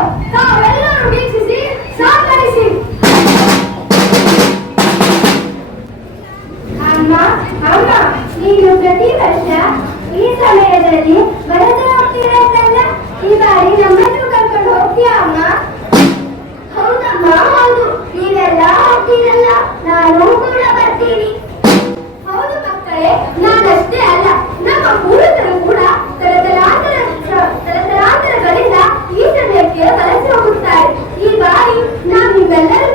Não, não, color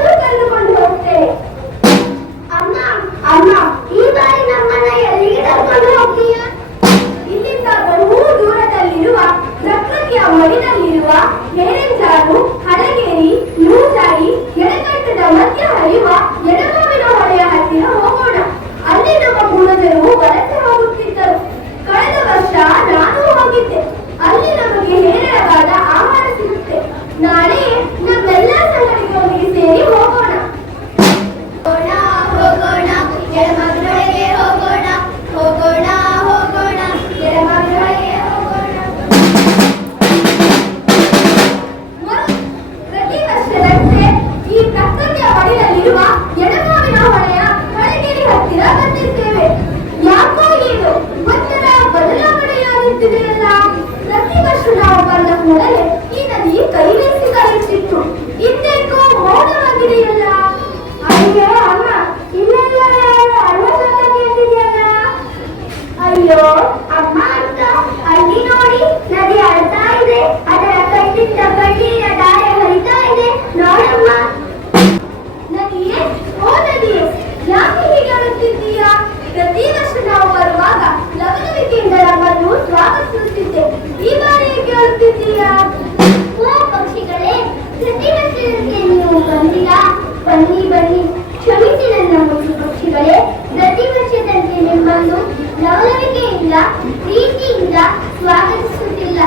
ಪ್ರೀತಿಯಿಂದ ಪ್ರೀತಿಯಿಂದ ಸ್ವಾಗತಿಸುತ್ತಿಲ್ಲ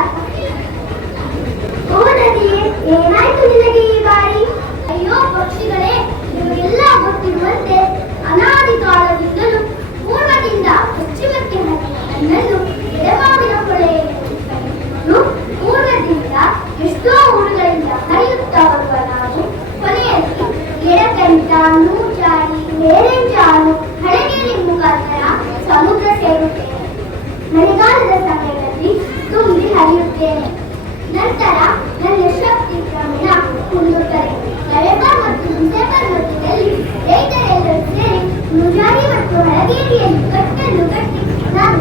ಓ ನದಿಯೇ ಏನಾಯ್ತು ನಿನಗೆ? ಅಪರಾಧದ ಸಮಯದಲ್ಲಿ ತುಂಬಿ ಹರಿಯುತ್ತೇನೆ. ನಂತರ ನನ್ನ ಶಕ್ತಿ ಕ್ರಮೇಣ ಮುಂದುವರೆ ನವೆಂಬರ್ ಮತ್ತು ಡಿಸೆಂಬರ್ ಮಧ್ಯದಲ್ಲಿ ರೈತರೆಲ್ಲರೂ ಸೇರಿ ಮುಜಾರಿ ಮತ್ತು ಹಳಗೇರಿಯಲ್ಲಿ ಕಟ್ಟನ್ನು ಕಟ್ಟಿ ನಾನು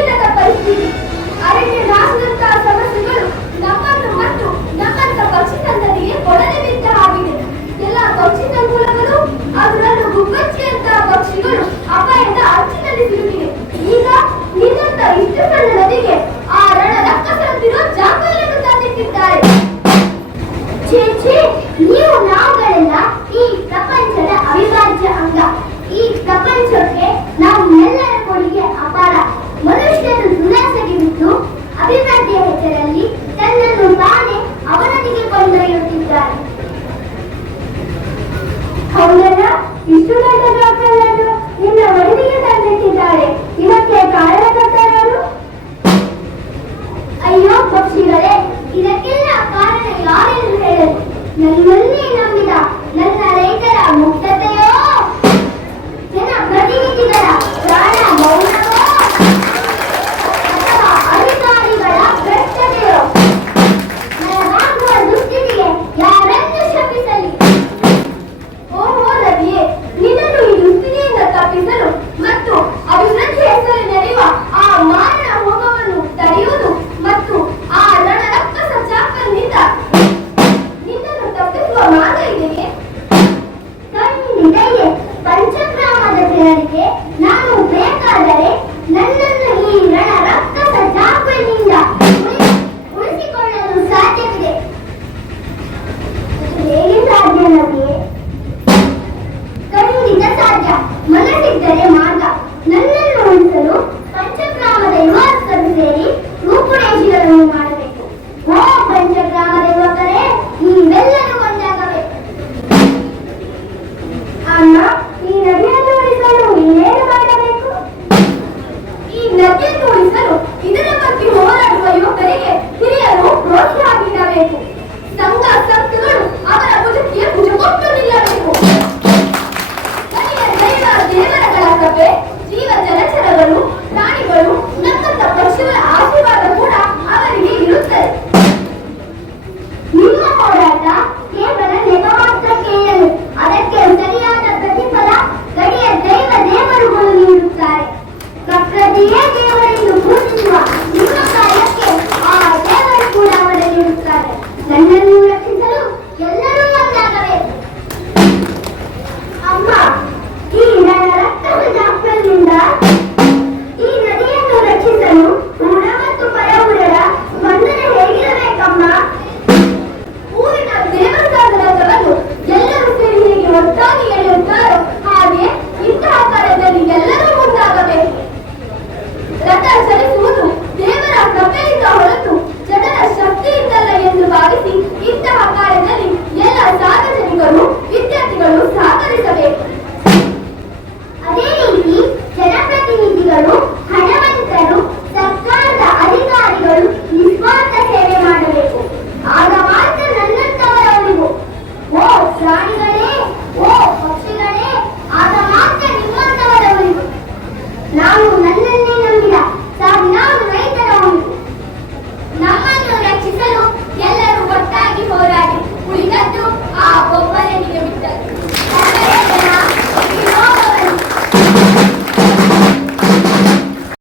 ಛೇ ಛೇ ನೀವು ನಾವುಗಳೆಲ್ಲ ಈ ಪ್ರಪಂಚದ ಅವಿಭಾಜ್ಯ ಅಂಗ. ಈ ಪ್ರಪಂಚಕ್ಕೆ ನಮ್ಮೆಲ್ಲರ ಕೊಡುಗೆ ಅಪಾರ. ಮನುಷ್ಯನ ದುರಾಸೆಗೆ ಬಿದ್ದು ಅಭಿವೃದ್ಧಿಯ ಹೆಸರಲ್ಲಿ ತನ್ನನ್ನು ತಾನೇ ಅವನದಿಗೆ ಕೊಂಡೊಯ್ಯುತ್ತಿದ್ದಾನೆ. ಹೌದಲ್ಲ? ಇಷ್ಟು ದೊಡ್ಡ ನಿಮ್ಮ ನಿನ್ನ ಮಗುವಿಗೆ ತಂದಿಟ್ಟಿದ್ದಾರೆ. ಇದಕ್ಕೆ ಕಾರಣಕರ್ತರಾರು? ಅಯ್ಯೋ ಪಕ್ಷಿಗಳೇ, ಇದಕ್ಕೆಲ್ಲ ಕಾರಣ ಯಾರೆಲ್ಲ? नलमल ने नमिता नल नलेकरा मुक्ततयो